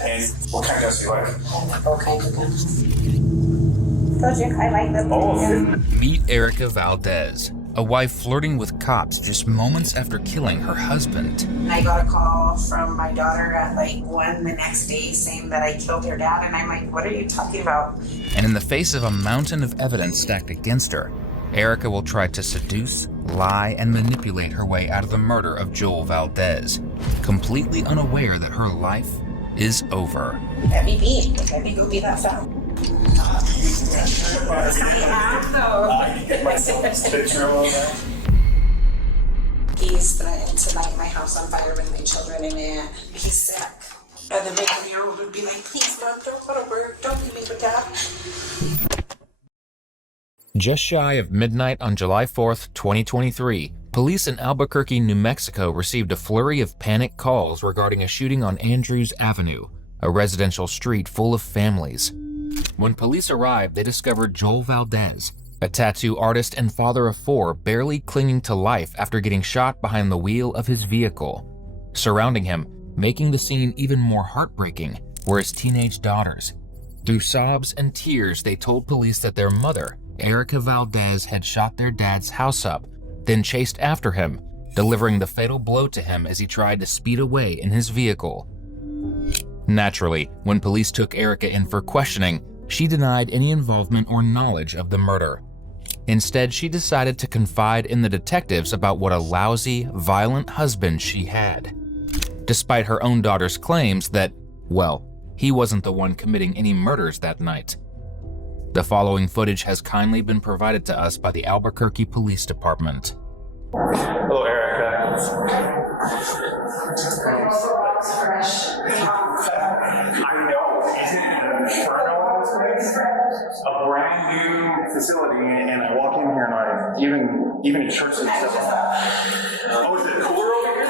And what kind of guns do you like? All kinds of guns. Told you, I like them. Oh. Meet Erica Valdez, a wife flirting with cops just moments after killing her husband. I got a call from my daughter at like 1 the next day saying that I killed her dad, and I'm like, what are you talking about? And in the face of a mountain of evidence stacked against her, Erica will try to seduce, lie, and manipulate her way out of the murder of Joel Valdez, completely unaware that her life is over. Let me be. Let me go be that foul. He's threatened to light my house on fire with my children in it. He's sick. And the baby-year-old would be like, please, Mom, don't go to work. Don't leave me with Dad. Just shy of midnight on July 4th, 2023, police in Albuquerque, New Mexico received a flurry of panic calls regarding a shooting on Andrews Avenue, a residential street full of families. When police arrived, they discovered Joel Valdez, a tattoo artist and father of 4, barely clinging to life after getting shot behind the wheel of his vehicle. Surrounding him, making the scene even more heartbreaking, were his teenage daughters. Through sobs and tears, they told police that their mother, Erica Valdez, had shot their dad's house up, then chased after him, delivering the fatal blow to him as he tried to speed away in his vehicle. Naturally, when police took Erica in for questioning, she denied any involvement or knowledge of the murder. Instead, she decided to confide in the detectives about what a lousy, violent husband she had, despite her own daughter's claims that, well, he wasn't the one committing any murders that night. The following footage has kindly been provided to us by the Albuquerque Police Department. Hello, Erica. I know. Isn't it an inferno, this place? A brand new facility, and I walk in here and I even church and stuff. Oh, is it cooler over here?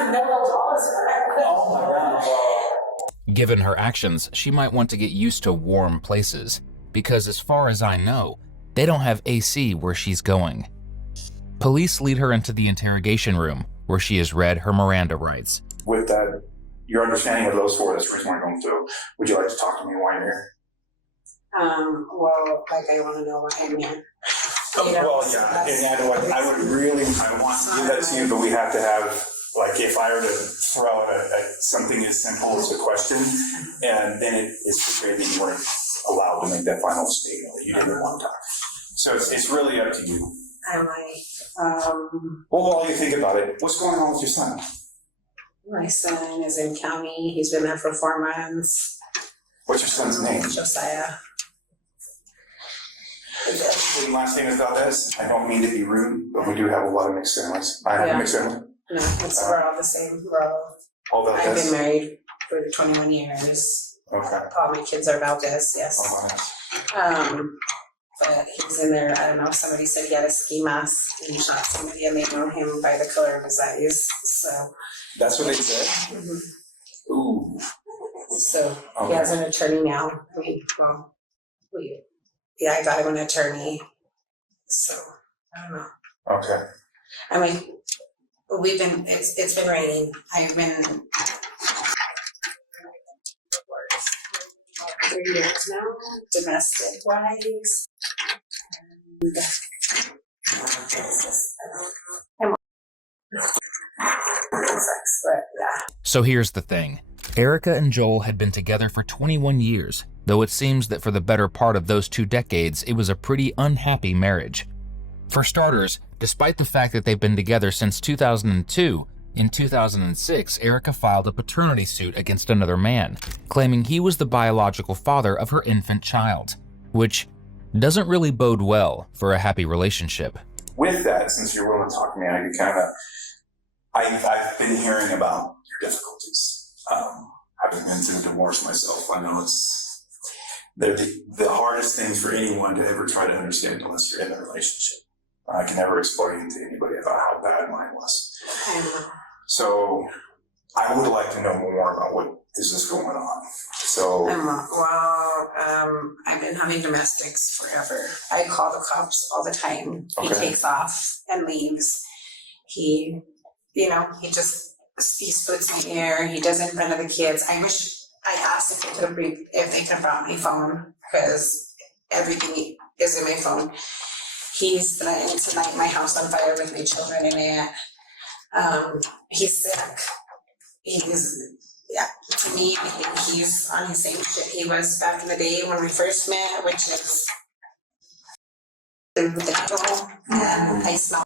Oh my God. Given her actions, she might want to get used to warm places, because as far as I know, they don't have AC where she's going. Police lead her into the interrogation room, where she has read her Miranda rights. With that, your understanding of those 4, that's the reason why I'm going through. Would you like to talk to me while you're here? Well, like I want to know why I'm here. Oh, well, yeah, and I would really, I want to give that to you, but we have to have, like, if I were to throw out something as simple as a question, and then it's frustrating that you weren't allowed to make that final statement that you didn't want to talk. So it's really up to you. I'm like, Well, while you think about it, what's going on with your son? my son is in county. He's been there for 4 months. What's your son's name? Josiah. His last name is Valdez. I don't mean to be rude, but we do have a lot of mixed families. I have a mixed family. No, we're all the same. We're all, I've Valdez. been married for 21 years. Okay. All my kids are Valdez, yes. But he's in there, I don't know, somebody said he had a ski mask and he shot somebody and they know him by the color of his eyes, so. That's what they said? Mm-hmm. Ooh. So he has an attorney now. I mean, well, I got him an attorney, so I don't know. Okay. I mean, it's been raining. I've been 3 years now, domestic wise. So here's the thing. Erica and Joel had been together for 21 years, though it seems that for the better part of those 2 decades, it was a pretty unhappy marriage. For starters, despite the fact that they've been together since 2002, in 2006, Erica filed a paternity suit against another man, claiming he was the biological father of her infant child, which doesn't really bode well for a happy relationship. With that, since you're willing to talk to me, I've been hearing about your difficulties. Having been through divorce myself, I know they're the hardest things for anyone to ever try to understand unless you're in a relationship. I can never explain to anybody about how bad mine was. So I would like to know more about what is this going on. So I've been having domestics forever. I call the cops all the time. He takes off and leaves. He splits my ear. He does it in front of the kids. I wish asked if they could have brought my phone, because everything is in my phone. He's threatened to light my house on fire with my children in it. He's sick. To me, I think he's on his same shit he was back in the day when we first met, which is the devil, and I smell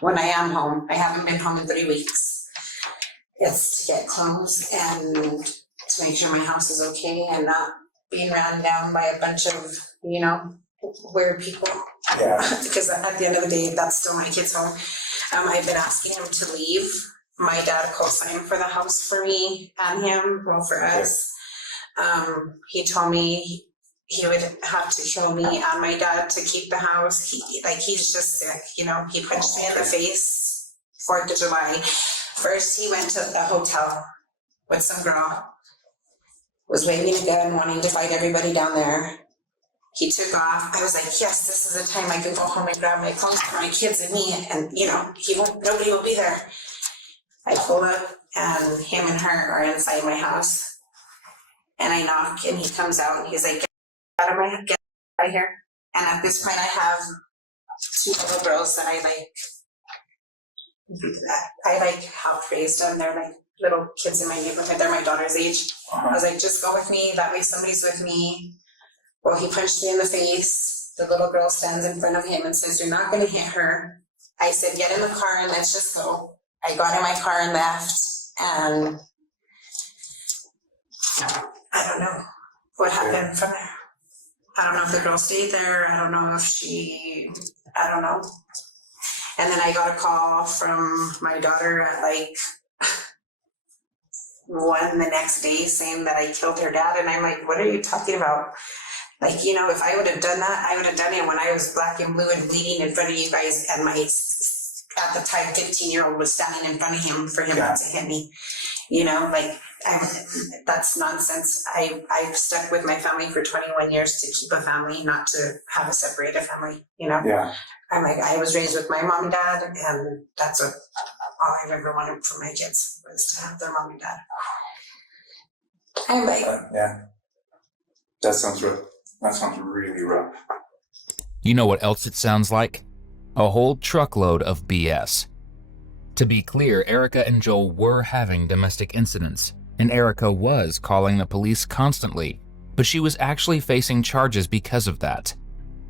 when I am home. I haven't been home in 3 weeks. It's to get clothes and to make sure my house is okay and not being ran down by a bunch of, weird people. Yeah. Because at the end of the day, that's still my kid's home. I've been asking him to leave. My dad co-signed for the house for me and him, well, for us. He told me he would have to kill me and my dad to keep the house. He's just sick, he punched me in the face 4th of July. First, he went to a hotel with some girl, was waving a gun, wanting to fight everybody down there. He took off. I was like, yes, this is the time I can go home and grab my clothes for my kids and me, and nobody will be there. I pull up and him and her are inside my house. And I knock and he comes out and he's like, get out of here. And at this point I have 2 little girls that I helped raise them. They're like little kids in my neighborhood. They're my daughter's age. I was like, just go with me. That way somebody's with me. Well, he punched me in the face. The little girl stands in front of him and says, you're not going to hit her. I said, get in the car and let's just go. I got in my car and left, and I don't know what happened from there. I don't know if the girl stayed there. I don't know. And then I got a call from my daughter at 1 the next day saying that I killed her dad. And I'm like, what are you talking about? If I would have done that, I would have done it when I was black and blue and bleeding in front of you guys, and my, at the time, 15-year-old was standing in front of him for him not to hit me. That's nonsense. I've stuck with my family for 21 years to keep a family, not to have a separated family, Yeah. I'm like, I was raised with my mom and dad, and that's all I've ever wanted for my kids, was to have their mom and dad. I'm like, yeah. That sounds rough. That sounds really rough. You know what else it sounds like? A whole truckload of BS. To be clear, Erica and Joel were having domestic incidents, and Erica was calling the police constantly, but she was actually facing charges because of that.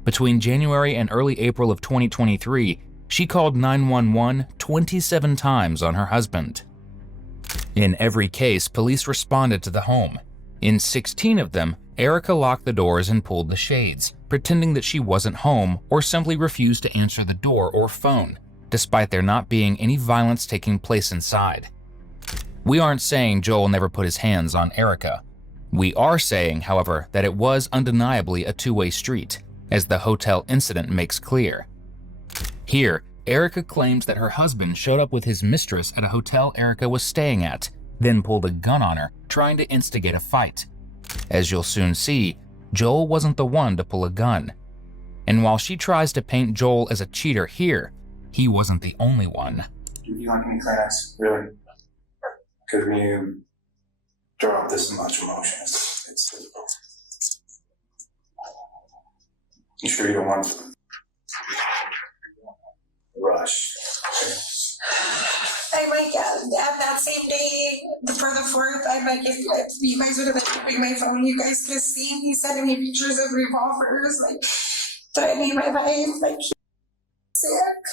Between January and early April of 2023, she called 911 27 times on her husband. In every case, police responded to the home. In 16 of them, Erica locked the doors and pulled the shades, pretending that she wasn't home or simply refused to answer the door or phone, despite there not being any violence taking place inside. We aren't saying Joel never put his hands on Erica. We are saying, however, that it was undeniably a two-way street, as the hotel incident makes clear. Here, Erica claims that her husband showed up with his mistress at a hotel Erica was staying at, then pulled a gun on her, trying to instigate a fight. As you'll soon see, Joel wasn't the one to pull a gun. And while she tries to paint Joel as a cheater here, he wasn't the only one. Do you like any Kleenex? Really? Because when you throw up this much emotion, it's difficult. You sure you don't want to rush? I'm like, at that same day, for the 4th, I'm like, if you guys would have been keeping my phone, you guys could have seen me sending me pictures of revolvers, like, threatening my life, like, sick.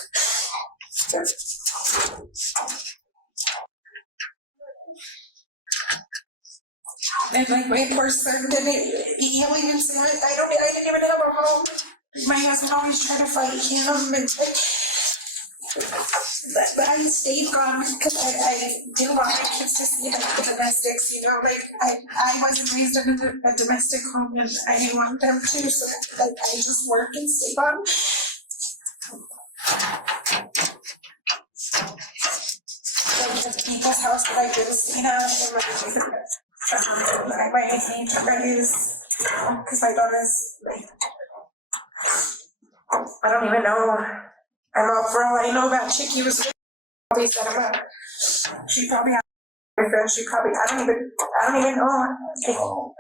And like, my poor son he'll even say, I didn't even have a home. My husband always tried to fight him, and like, but I stayed gone because I didn't want my kids to see the domestics, I wasn't raised in a domestic home, and I didn't want them to, so like, I just worked and stayed gone. Like the people's house that I've been staying at, and my nickname is, because my daughter's like, I don't even know. For all I know, that chick he was with, she probably boyfriend, she probably, I don't even know. Oh,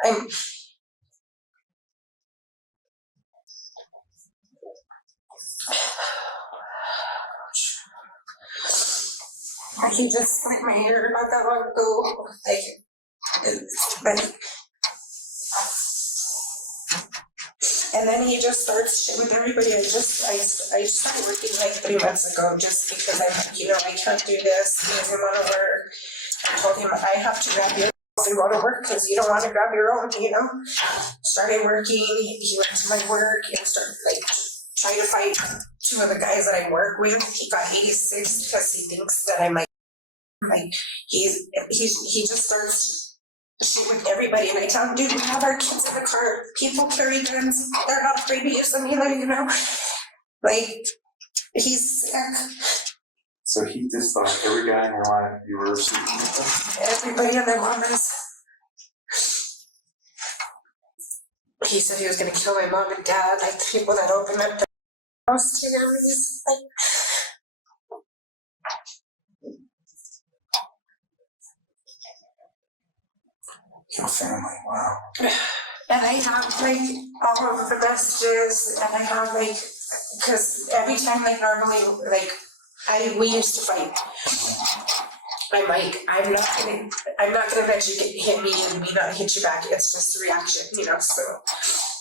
He just split my hair not that long ago. But and then he just starts shit with everybody. I started working like 3 months ago just because I can't do this. He doesn't want to work. I told him I have to grab your and go to work because you don't want to grab your own, Started working. He went to my work and started trying to fight 2 of the guys that I work with. He got 86 because he thinks that I might. He just starts shit with everybody, and I tell him, dude, we have our kids in the car. People carry guns. They're not afraid to use them either, He's sick. so he just thought every guy in your life you were sleeping with? Everybody and their mamas. He said he was gonna kill my mom and dad, the people that opened up the house to them. He's Your family, wow. And I have all of the messages, and I have because every time normally we used to fight. I'm I'm not gonna let you hit me and me not hit you back. It's just a reaction, So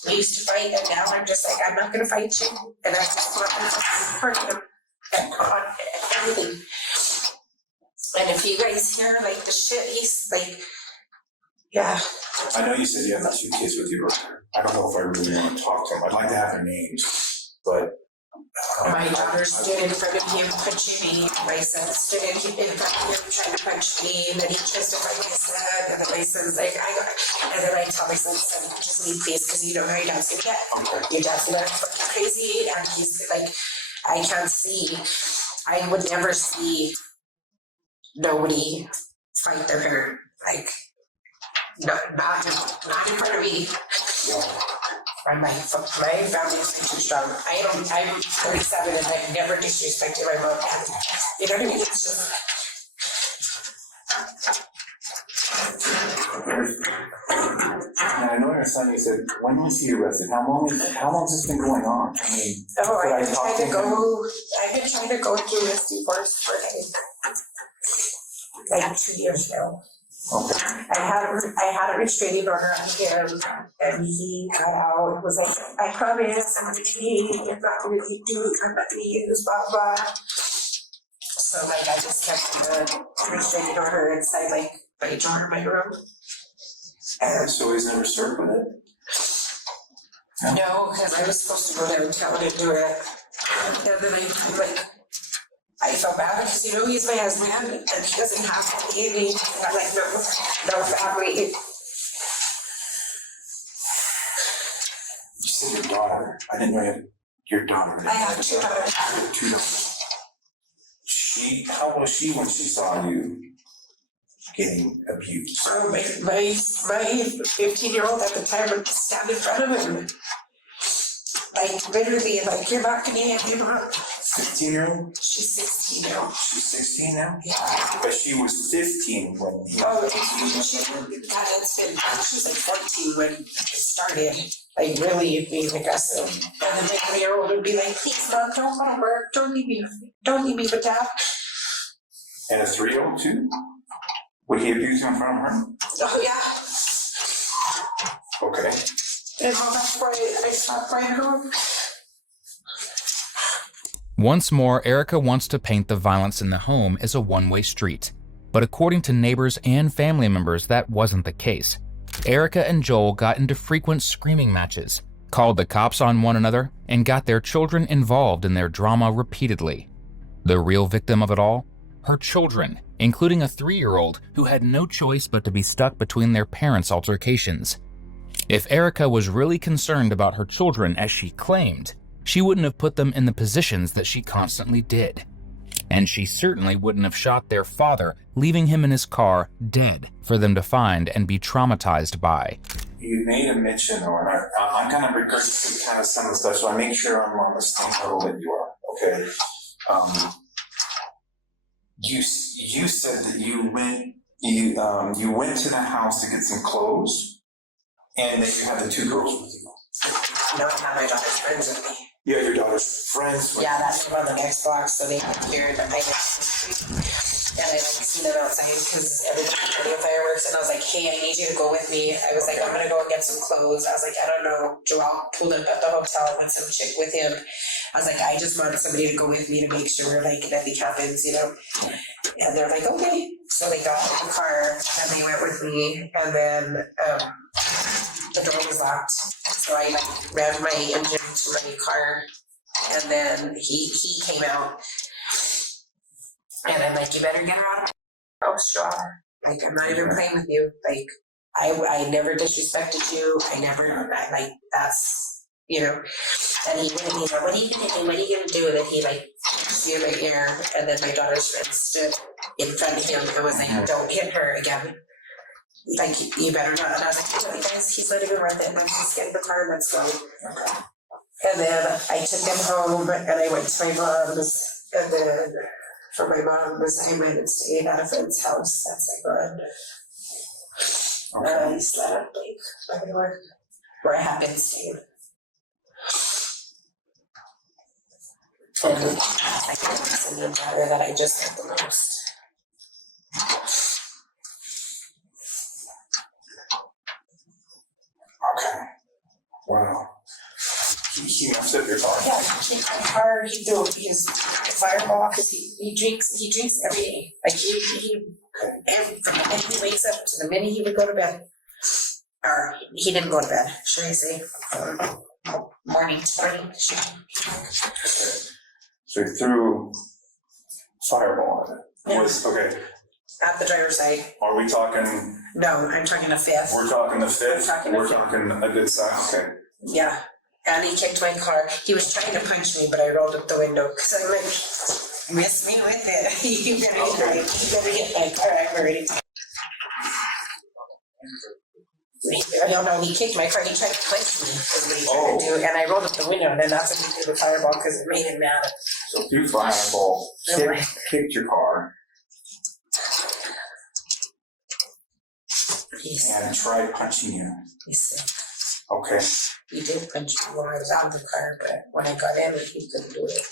we used to fight, and now I'm just I'm not gonna fight you, and I just want to hurt him on everything. And if you guys hear the shit, he's yeah. I know you said you have the 2 kids with you. I don't know if I really want to talk to them. I'd like to have their names, but my daughter stood in front of him punching me. My son stood in front of him trying to punch me, and then he tries to fight my son, and then my son's and then I tell my son, just leave please, because you know how your dad's gonna get. okay. Your dad's gonna fucking crazy, and he's I can't see. I would never see nobody fight their parent. Not in front of me. And my family is too strong. I'm 37 and I've never disrespected my mom. You know what I mean? It's just. Now, I know your son, you said, when was he arrested? How long has this been going on? I mean, I've been trying to go through this divorce for 2 years now. okay. I had a restraining order on him, and he got out. It was I promise, I'm not going to do, I'm not going to use, blah, blah. So, I just kept the restraining order inside, my drawer in my room. And so he's never served with it? No, because I was supposed to go downtown and do it. And then I felt bad because, he's my husband and he doesn't have family. I'm no family. You said your daughter. I didn't know you had your daughter. I have 2 daughters. 2 daughters. How was she when she saw you getting abused? My 15-year-old at the time would stand in front of him. Literally, you're not gonna get him up. 15-year-old? She's 16 now. She's 16 now? Yeah. But she was 15 when he... She's 14 when it started. Really being aggressive. And the 15-year-old would be please, Mom, don't go to work. Don't leave me with Dad. And a 3-year-old too? Would he abuse you in front of her? Oh, yeah. Okay. And that's why I stopped buying home. Once more, Erica wants to paint the violence in the home as a one-way street. But according to neighbors and family members, that wasn't the case. Erica and Joel got into frequent screaming matches, called the cops on one another, and got their children involved in their drama repeatedly. The real victim of it all? Her children, including a 3-year-old who had no choice but to be stuck between their parents' altercations. If Erica was really concerned about her children as she claimed, she wouldn't have put them in the positions that she constantly did. And she certainly wouldn't have shot their father, leaving him in his car dead for them to find and be traumatized by. You made a mention, or I'm kind of regurgitating kind of some of the stuff, so I make sure I'm on the same level that you are, okay? You said that you went you went to the house to get some clothes, and then you had the two girls with you. No, I had my daughter's friends with me. Yeah, your daughter's friends with Yeah, that's on the next block, so they appeared at my next street. And I seen them outside because everybody was doing fireworks, and I was like, hey, I need you to go with me. I was like, I'm gonna go and get some clothes. I was like, I don't know. Joel pulled up at the hotel with some chick with him. I was like, I just wanted somebody to go with me to make sure like nothing happens, you know. And they're like, okay. So they got in the car and they went with me, and then the door was locked. So I like ran my engine to my car, and then he came out. And I'm like, you better get her out of my house, Shaw. Like, I'm not even playing with you. Like, I never disrespected you. Like, that's, you know. And he went and he's like, what are you gonna do? What are you gonna do? And then he, like, threw my ear. And then my daughter's friend stood in front of him and was like, don't hit her again. Like, you better not. And I was like, guys, he's not even worth it. Let's just get in the car and let's go. And then I took him home and I went to my mom's. And then for my mom was I went and stayed at a friend's house. That's like around I slept like by work where I have been staying. And I think it's in the daughter that I just hit the most. Okay. Wow. He messed up your car. Yeah, he kicked my car. He threw his fireball because he drinks every day. Like from the minute he wakes up to the minute he would go to bed. Or he didn't go to bed, should I say? Morning to morning. So he threw fireball at it. Yeah. Okay. At the driver's side. Are we talking? No, I'm talking a fifth. We're talking the fifth. We're talking a good size. Okay. Yeah. And he kicked my car. He was trying to punch me, but I rolled up the window because I'm like, miss me with it. You better hit my car. I'm already. I don't know. He kicked my car. He tried to punch me. That's what he tried to do. And I rolled up the window, and then that's when he threw the fireball because it made him mad. So threw fireball, kicked your car, and tried punching you. He's sick. Okay. He did punch me when I was out of the car, but when I got in, he couldn't do it.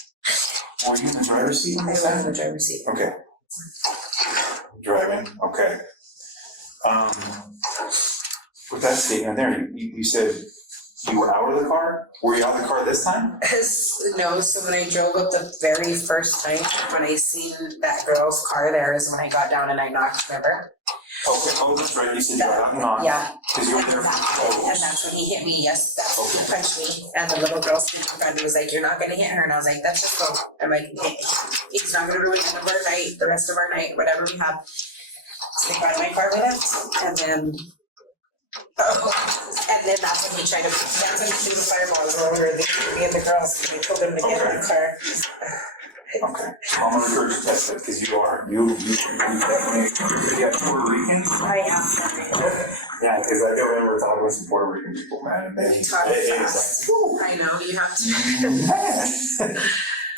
Were you in the driver's seat? I was in the driver's seat. Okay. Driving? Okay. With that statement there, you said you were out of the car? Were you out of the car this time? No, so when I drove up the very first time, when I seen that girl's car there is when I got down and I knocked, remember? Okay, oh, that's right, you said you were out and knocked. Yeah. Because you were there for clothes. And that's when he hit me, yes, that's when he punched me. And the little girl stood in front of me, was like, you're not gonna hit her. And I was like, that's just go. I'm like, he's not gonna ruin the night, the rest of our night, whatever we have. So they got in my car with us, and then that's when he tried to, that's when he threw the fireballs over me and the girls, because we told him to get in the car. Okay. I'm gonna first test it because you have Puerto Ricans? I am. Yeah, because I don't remember talking with some Puerto Rican people, man. You talk fast. I know, you have to.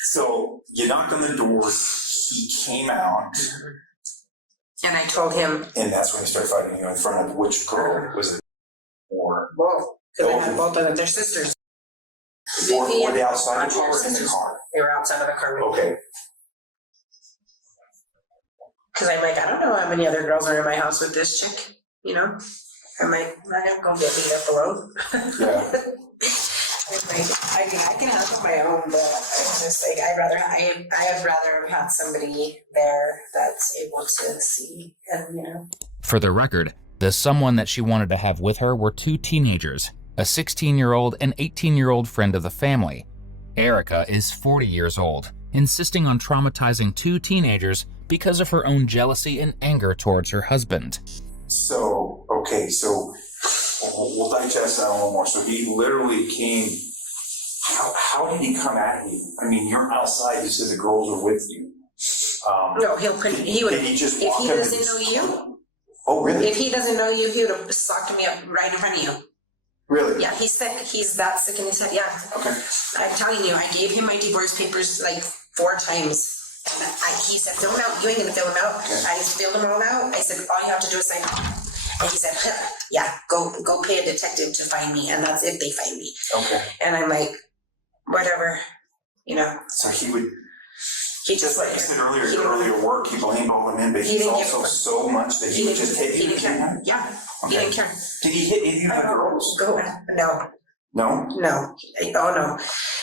So you knocked on the door, he came out. And I told him. And that's when he started fighting you in front of which girl was it? Or both, because I had both of them, they're sisters. Or were they outside the car or in the car? They were outside of the car. Okay. Because I'm like, I don't know how many other girls are in my house with this chick, you know? I'm like, I don't go get beat up alone. Yeah. I mean, I can handle my own, but I'm just like, I'd rather have had somebody there that's able to see and, you know. For the record, the someone that she wanted to have with her were two teenagers, a 16-year-old and 18-year-old friend of the family. Erica is 40 years old, insisting on traumatizing two teenagers because of her own jealousy and anger towards her husband. So, okay, so we'll digest that a little more. So he literally came, how did he come at you? I mean, you're outside, you said the girls are with you. No, he would, did he just if walk he up doesn't and- know you. Oh, really? If he doesn't know you, he would have socked me up right in front of you. Really? Yeah, he's sick. He's that sick in his head. Yeah. Okay. I'm telling you, I gave him my divorce papers like 4 times. He said, fill them out. You ain't gonna fill them out. I filled them all out. I said, all you have to do is sign off. And he said, yeah, go pay a detective to find me, and that's if they find me. Okay. And I'm like, whatever, So he would, He just like you said earlier, he your earlier work, he blamed all the men, but He he's didn't also so much that he would just hit he you. didn't care. Yeah, he Okay. didn't care. Did he hit any of the girls? No, No? oh no.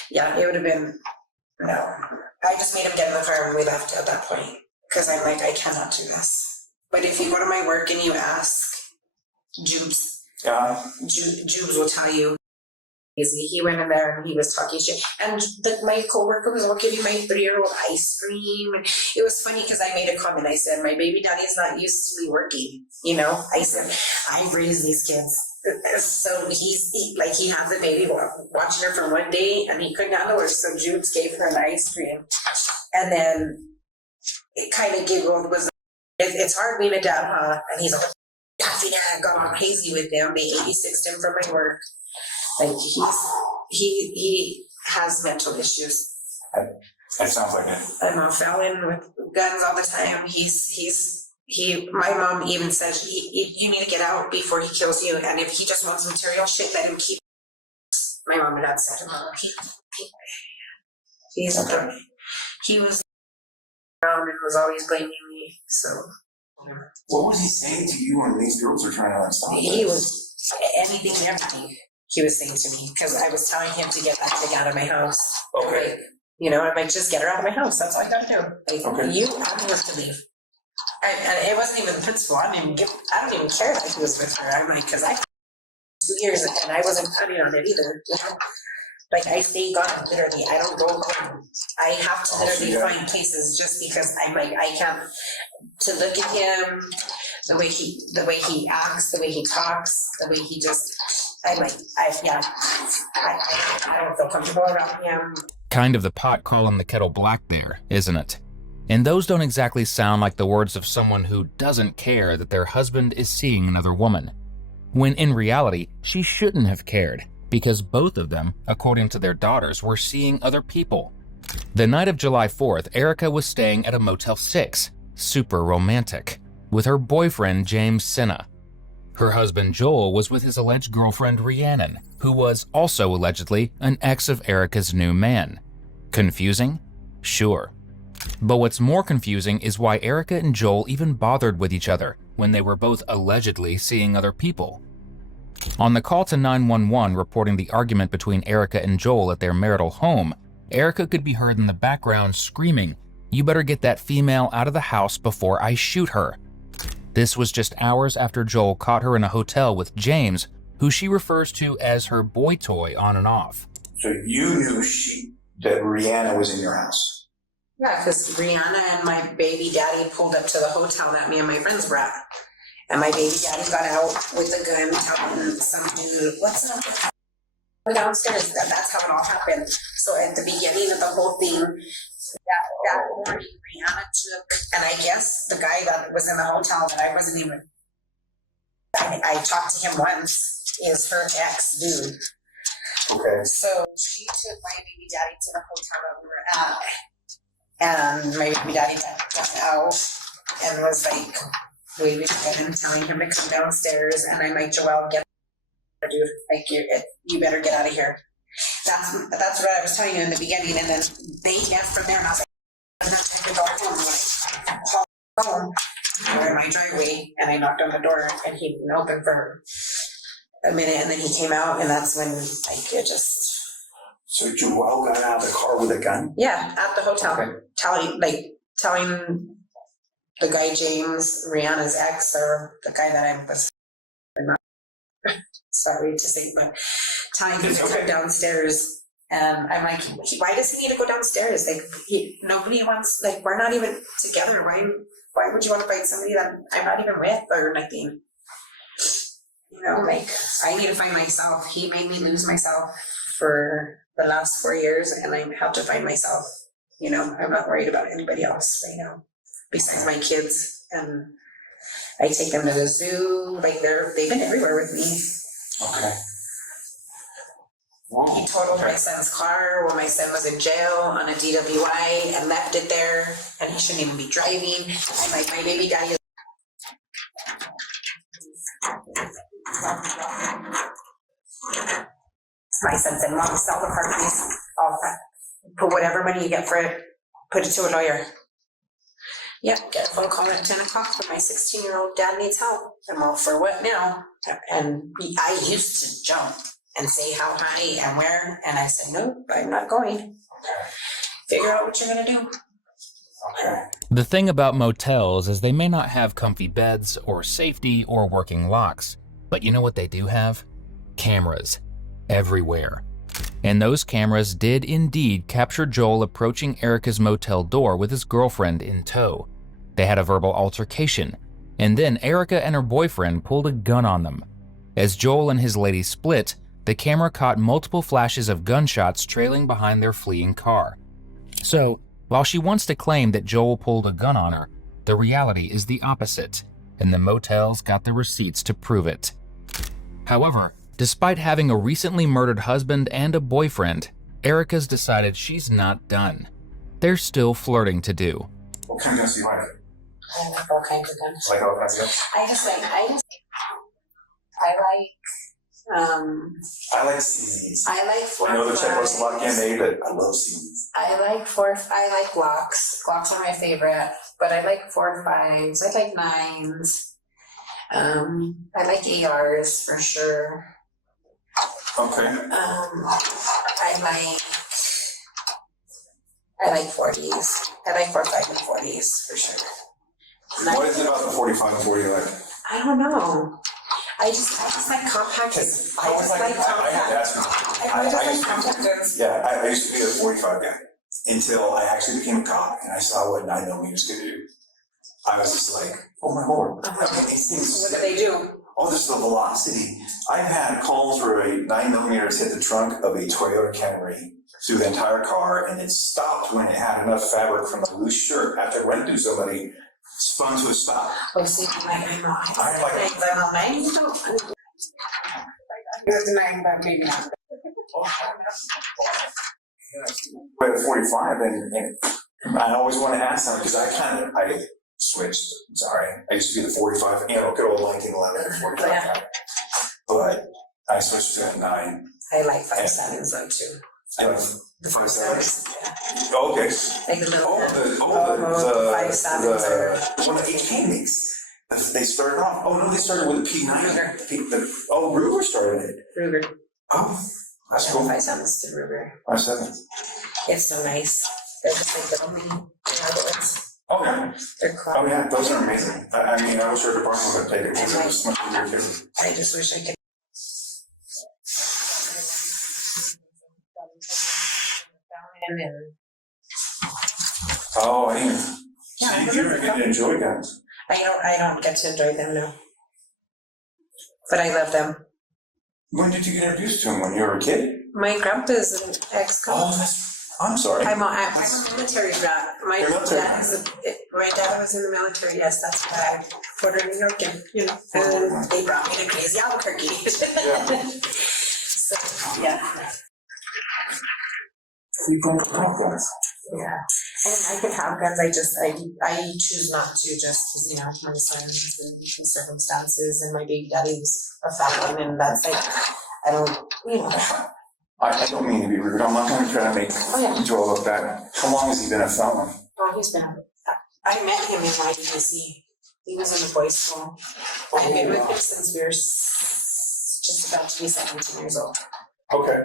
Yeah, it would have been, no. I just made him get in the car and we left at that point. Cause I'm like, I cannot do this. But if you go to my work and you ask Jubes, Jubes will tell you. He went in there and he was talking shit. And my coworker was, I'll give you my 3-year-old ice cream. And it was funny because I made a comment. I said, my baby daddy is not used to me working. I said, I raised these kids. So he had the baby watching her for one day and he couldn't handle her. So Jubes gave her an ice cream. And then it kind of giggled. It's hard being a dad, huh? And he's like, Daffy Dad got on hazy with them. They 86'd him from my work. Like he has mental issues. That sounds like it. I'm a felon with guns all the time. My mom even says you need to get out before he kills you. And if he just wants material shit, let him keep. My mom and dad said, he was around and was always blaming me. So. What was he saying to you when these girls were trying to stop He was anything and everything. He was saying to me because I was telling him to get that thing out of my house. Okay. I'm like, just get her out of my house. That's all I gotta do. Like, Okay. You asked us to leave. And it wasn't even the principal. I don't even care that he was with her. I'm like, because I 2 years and I wasn't planning on it either. Like I stay gone literally. I don't go home. I have to literally find places just because I'm like, I can't. To look at him, the way he acts, the way he talks, the way he just. I'm like, I don't feel comfortable around him. Kind of the pot calling the kettle black there, isn't it? And those don't exactly sound like the words of someone who doesn't care that their husband is seeing another woman. When in reality, she shouldn't have cared, because both of them, according to their daughters, were seeing other people. The night of July 4th, Erica was staying at a Motel 6, super romantic, with her boyfriend James Senna. Her husband Joel was with his alleged girlfriend Rhiannon, who was also allegedly an ex of Erica's new man. Confusing? Sure. But what's more confusing is why Erica and Joel even bothered with each other when they were both allegedly seeing other people. On the call to 911 reporting the argument between Erica and Joel at their marital home, Erica could be heard in the background screaming, "You better get that female out of the house before I shoot her." This was just hours after Joel caught her in a hotel with James, who she refers to as her boy toy on and off. So you knew that Rhiannon was in your house? Yeah, because Rihanna and my baby daddy pulled up to the hotel that me and my friends were at. And my baby daddy got out with a gun telling some dude, what's up with that? Downstairs. That's how it all happened. So at the beginning of the whole thing, that morning Rihanna took, and I guess the guy that was in the hotel that I wasn't even, I talked to him once, is her ex dude. Okay. So she took my baby daddy to the hotel that we were at. And my baby daddy got out and was like waving at him, telling him to come downstairs. And I'm like, Joelle, get out, dude. Like, you better get out of here. That's what I was telling you in the beginning. And then they left from there, and I was like, I'm not taking the door home. I'm home. We were in my driveway, and I knocked on the door, and he didn't open for a minute, and then he came out, and that's when it just. So Joelle got out of the car with a gun? Yeah, at the hotel, Okay. telling the guy James, Rihanna's ex, or the guy that I was sorry to say, but telling him to come downstairs. And I'm like, why does he need to go downstairs? Like, nobody wants. Like, we're not even together. Why would you want to fight somebody that I'm not even with or nothing? Like, I need to find myself. He made me lose myself for the last 4 years, and I have to find myself. I'm not worried about anybody else right now, besides my kids. And I take them to the zoo. Like, they've been everywhere with me. Okay. Whoa, He totaled okay. my son's car when my son was in jail on a DWI and left it there, and he shouldn't even be driving. I'm like, my baby daddy. My son said, Mom, sell the car, please. I'll put whatever money you get for it, put it to a lawyer. Yep, get a phone call at 10 o'clock from my 16-year-old dad needs help. I'm all, for what now? And I used to jump and say how high and where, and I said, nope, I'm not going. Figure out what you're gonna do. Okay. The thing about motels is they may not have comfy beds or safety or working locks, but you know what they do have? Cameras. Everywhere. And those cameras did indeed capture Joel approaching Erica's motel door with his girlfriend in tow. They had a verbal altercation, and then Erica and her boyfriend pulled a gun on them. As Joel and his lady split, the camera caught multiple flashes of gunshots trailing behind their fleeing car. So, while she wants to claim that Joel pulled a gun on her, the reality is the opposite, and the motels got the receipts to prove it. However, despite having a recently murdered husband and a boyfriend, Erica's decided she's not done. There's still flirting to do. What kind of guns do you like? I like all kinds of guns. Like all kinds of guns? I I like CZs. I like four. I know the Czechoslovakian made, but I love CZs. I like Glocks. Glocks are my favorite, but I like 4.5s. I like 9s. I like ARs for sure. Okay. I like 40s. I like 4.5 and 40s for sure. What is it about the 45 and 40 like? I don't know. I just like compact. I just like compact. I just like compact guns. Yeah, I used to be a 45 guy until I actually became a cop and I saw what 9mm could do. I was just like, oh my lord. These things. What do they do? Oh, this is the velocity. I've had calls where a 9mm hit the trunk of a Toyota Camry through the entire car, and it stopped when it had enough fabric from a loose shirt after it ran through somebody, spun to a stop. Oh, see, I'm not 9. You're denying that, maybe not. But at 45, and I always want to ask them because I switched. Sorry, I used to be the 45, good old 1911 45 Yeah. guy. But I switched to a 9. I like 5.7s though too. I like the 5.7. Oh, okay. Like the little. The 5.7s are. Well, the AK makes. They started off. Oh no, they started with a P9. Ruger started it. Ruger. Oh, that's cool. 5.7s to Ruger. 5.7. It's so nice. They're just like little mini hardwoods. Oh yeah. They're Oh cloud. yeah, those are amazing. I mean, I wish our department would take it because it was much easier too. I just wish I could. Oh, I didn't. Yeah, See, you get to enjoy guns. I don't get to enjoy them now. But I love them. When did you get introduced to them? When you were a kid? My grandpa's an ex-con. Oh, I'm sorry. I'm a military brat. You're military? My dad was in the military, yes, that's why I'm Puerto New York and, and then they brought me to crazy Albuquerque. Yeah. So, yeah. We don't have guns. Yeah. And I could have guns, I choose not to just because, my son's and the circumstances and my baby daddy's a felon and that's like, I don't, I don't mean to be rude. I'm not going to try to make Joel look bad. How long has he been a felon? Oh, he's been, I met him in YDC. He was in the boys' school. I've been with him since we were just about to be 17 years old. Okay.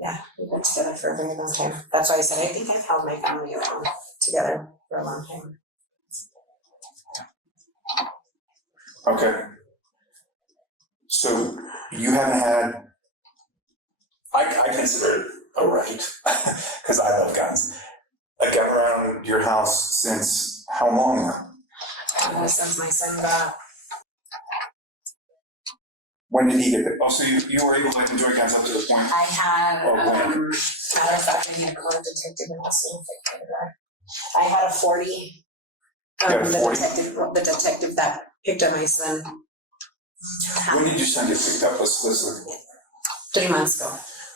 Yeah, we've been together for a very long time. That's why I said I think I've held my family around together for a long time. Okay. So you haven't had, I consider it a right, because I love guns. A gun around your house since how long now? Since my son got. When did he get it? Oh, so you were able to enjoy guns up to the point? I had, Oh, when? matter of fact, I need to call a detective and ask him if I could. I had a 40. You had a 40? The detective that picked up my son. When did your son get picked up? Let's look. 3 months ago.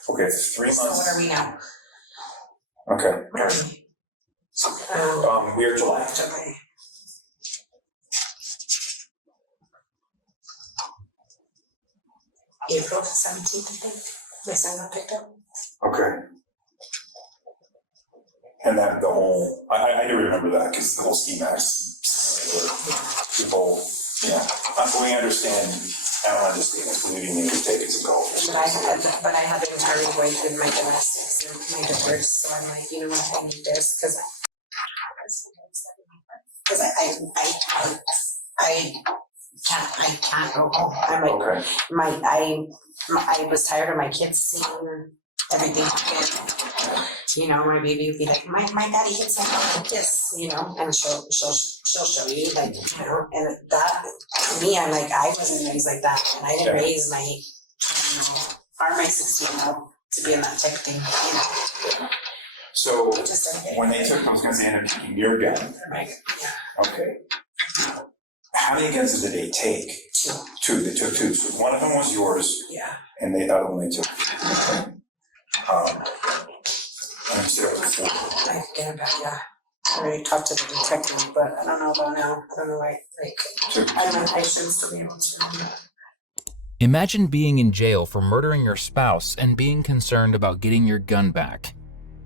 Okay, 3 months. So what are we now? Okay. What are we? We are July. July. April 17th, I think. My son got picked up. Okay. And then the whole, I do remember that because the whole ski mask, people, yeah. We understand, I don't understand if we didn't need to take it to go. But I had entirely avoided my domestics and my divorce, so I'm like, you know what, I need this, because I can't go home. I'm like, Okay. I was tired of my kids seeing everything happen. You know, my baby would be like, my daddy hits me like this, you know, and she'll show you, like, you know, and that, to me, I'm like, I wasn't raised like that, and I didn't raise my, you know, or my 16-year-old to be in that type of thing, you know. So Just when they took, I was gonna say, ended up taking your gun, right, yeah. okay. How many guns did they take? Two, they took two. So one of them was yours, Yeah. and the other one they took. And you said it was 4. I get it back, yeah. I already talked to the detective, but I don't know about now. I don't know, like, I should still be able to. Imagine being in jail for murdering your spouse and being concerned about getting your gun back.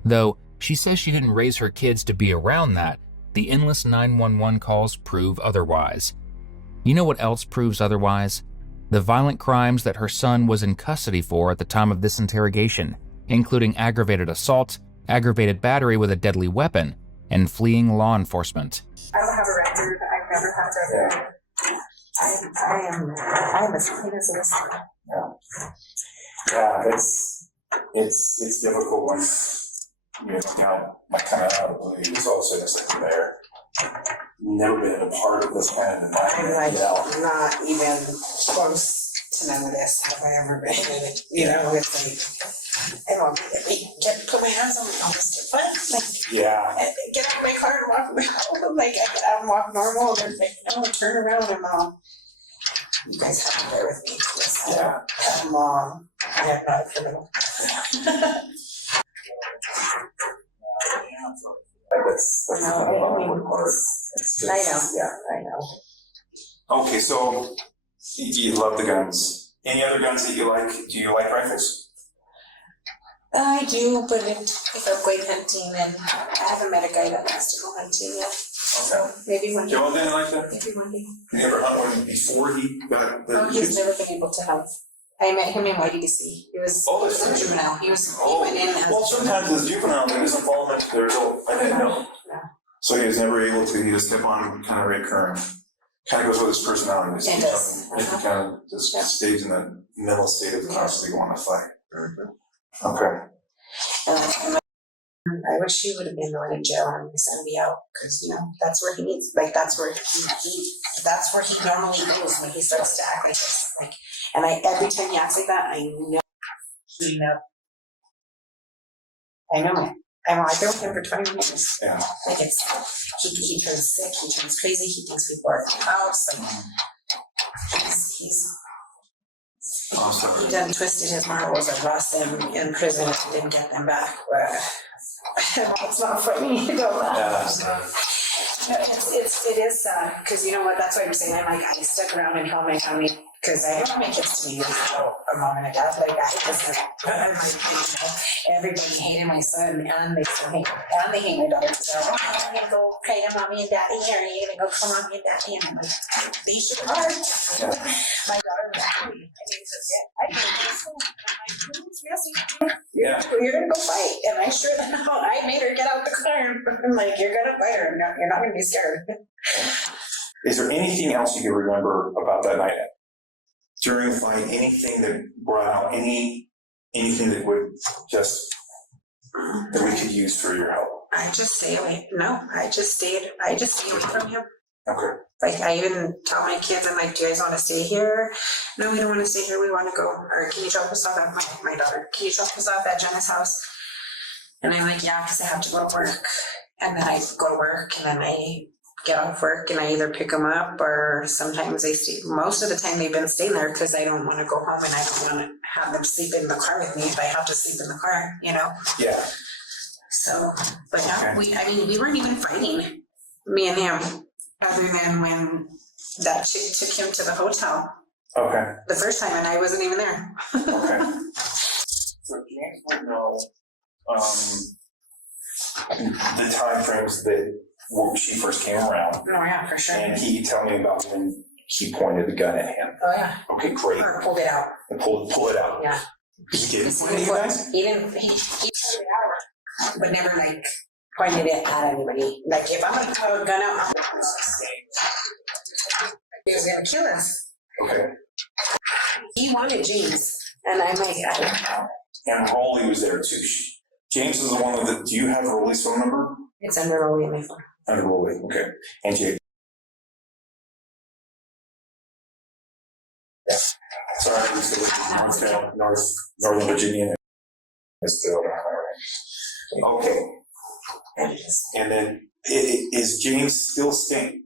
Though she says she didn't raise her kids to be around that, the endless 911 calls prove otherwise. You know what else proves otherwise? The violent crimes that her son was in custody for at the time of this interrogation, including aggravated assault, aggravated battery with a deadly weapon, and fleeing law enforcement. I don't have a record. I've never had a record. I am as clean as a whistle. Yeah, it's difficult when you know, down like kind of out of the blue. It's all of a sudden it's like there. Never been a part of this kind of environment. I'm like not even close to none of this have I ever been in it. You know, it's like I don't get put my hands on my arms. Like yeah. Get out of my car and walk around. Like I get out and walk normal. They're like, no, turn around and you guys have to bear with me. Yeah. I'm not a criminal. That's kind of a lot of work. I know. Yeah, I know. Okay, so you love the guns. Any other guns that you like? Do you like rifles? I do, but if I'm going hunting, and I haven't met a guy that wants to go hunting yet. Okay. Maybe one day. Joe didn't like that? Maybe one day. Did you ever hunt one before he got the He's never been able to hunt. I met him in YDC. He was a juvenile. He went in as well, sometimes as juvenile, there is involvement to the result. I didn't know. Yeah. So he was never able to, he just kept on kind of recurring. Kind of goes with his personality. It does. He kind of just stays in the mental state of constantly wanting to fight. Mm-hmm. Okay. I wish he would have been the one in jail and my son be out, because you know that's where he needs. Like that's where he normally goes when he starts to act like this. Like, and every time he acts like that, I know. I know it. I've been with him for 20 years. Yeah. Like he turns sick, he turns crazy, he thinks people are at the house. Like he's he done twisted his marbles and lost them in prison and didn't get them back. But it's not funny to go laugh. It is sad, because you know what, that's why I'm saying I'm like, I stuck around and held my family, because I have my kids to me without a mom and a dad. Like everybody hated my son, and they still hate, and they hate my daughter. So I'm gonna go pray to mommy and daddy, or are you gonna go call mommy and daddy? And I'm like, they should hard. My daughter was happy. Yeah. You're gonna go fight, and I sure the hell I made her get out the car. I'm like, you're gonna fight her. You're not gonna be scared. Is there anything else you can remember about that night? During the fight, anything that brought out anything that would just that we could use for your help? I just stay away. No, I just stayed away from him. Okay. Like I even tell my kids, I'm like, do you guys want to stay here? No, we don't want to stay here. We want to go. Or can you drop us off at my daughter? Can you drop us off at Jenna's house? And I'm like, yeah, because I have to go to work. And then I go to work, and then I get off work, and I either pick them up, or sometimes they stay. Most of the time they've been staying there because I don't want to go home, and I don't want to have them sleep in the car with me if I have to sleep in the car, you know? Yeah. So, but yeah, Okay. we weren't even fighting, me and him, other than when that chick took him to the hotel Okay. the first time and I wasn't even there. Okay. So James would know the time frames that when she first came around, Oh yeah, for sure. and he tell me about when he pointed the gun at him. Oh yeah. Okay, great. Or pulled it out. And pull it out. Yeah. He didn't point at you guys? He didn't, he pulled it out, but never like pointed it at anybody. Like if I'm gonna pull a gun out, he was gonna kill us. Okay. He wanted James, and I'm like, I don't know. And Rolly was there too. James is the one that, do you have Rolly's phone number? It's under Rolly in my phone. Under Rolly, okay. And Jake. Yeah. Sorry, I'm still in Northern Virginia. It's still okay. And then is James still staying?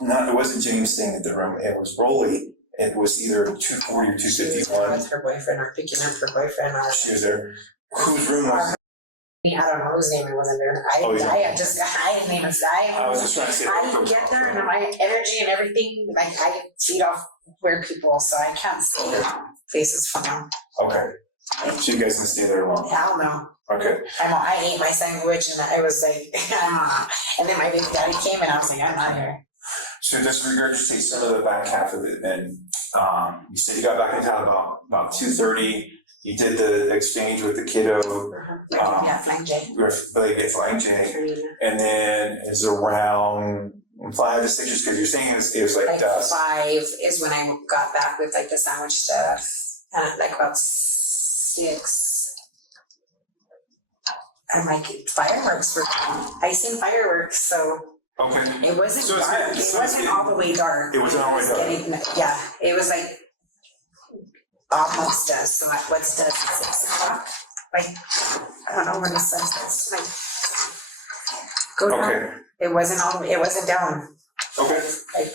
No, it wasn't James staying at the room. It was Rolly. It was either 240 or 251. With her boyfriend or picking up her boyfriend or. She was there. Whose room was? I don't know whose name it was under. I didn't even. I was just trying to say. I get there and my energy and everything, like I feed off weird people, so I can't see their faces from them. Okay. So you guys can stay there long? Hell no. Okay. I ate my sandwich and I was like, and then my big daddy came and I was like, I'm not here. So just regurgitate some of the back half of it. And you said you got back in town about 2:30. You did the exchange with the kiddo. Yeah, Flying J. Flying J. And then it's around 5 to 6, because you're saying it was like dusk. 5 is when I got back with like the sandwich stuff. And like about 6. I'm like, fireworks were icing fireworks, so. Okay. It wasn't So dark. It wasn't all the way dark. It wasn't all the way dark. Yeah, it was like almost dusk. So like, what's dusk? 6 o'clock. Like I don't know when the sun starts. Like go down. Okay. It wasn't all. It wasn't down. Okay. Like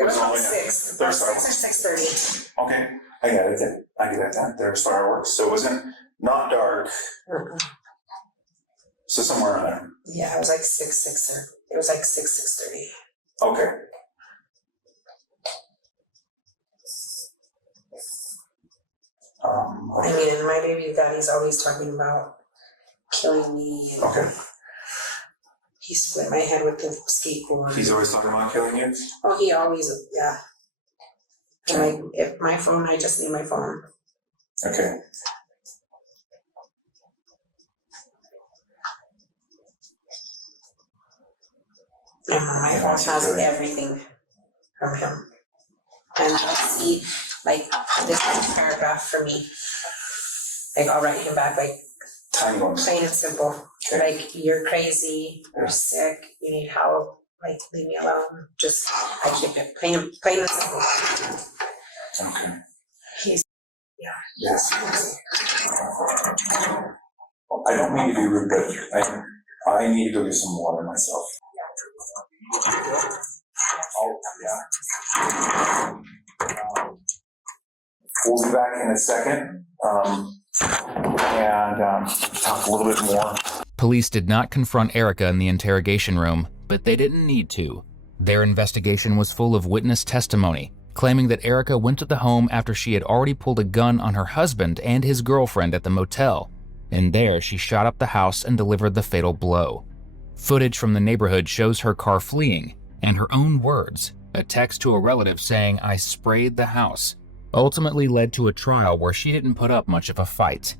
it was about 6. About 6 or 6:30. Okay. I got it. I get that. There's fireworks. So it wasn't not dark. So somewhere around there. Yeah, it was like 6. It was like 6:30. Okay. I mean, and my baby daddy's always talking about killing me. And Okay. he split my head with the skateboard. He's always talking about killing you? Oh, he always, yeah. And like, if my phone, I just need my phone. Okay. And my phone has everything from him. And I see, like, this one paragraph for me. Like, I'll write him back, like, Tiny ones. plain and simple. Okay. Like, you're crazy, you're sick, you need help, like, leave me alone. Just, I keep it plain and simple. Okay. He's, Yes. I don't mean to be rude, but I need to go get some water myself. Oh, yeah. We'll be back in a second and talk a little bit more. Police did not confront Erica in the interrogation room, but they didn't need to. Their investigation was full of witness testimony, claiming that Erica went to the home after she had already pulled a gun on her husband and his girlfriend at the motel, and there she shot up the house and delivered the fatal blow. Footage from the neighborhood shows her car fleeing, and her own words, a text to a relative saying, "I sprayed the house," ultimately led to a trial where she didn't put up much of a fight.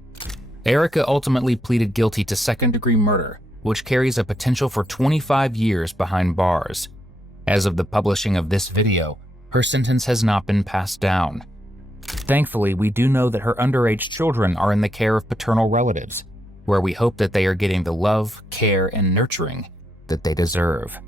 Erica ultimately pleaded guilty to second-degree murder, which carries a potential for 25 years behind bars. As of the publishing of this video, her sentence has not been passed down. Thankfully, we do know that her underage children are in the care of paternal relatives, where we hope that they are getting the love, care, and nurturing that they deserve.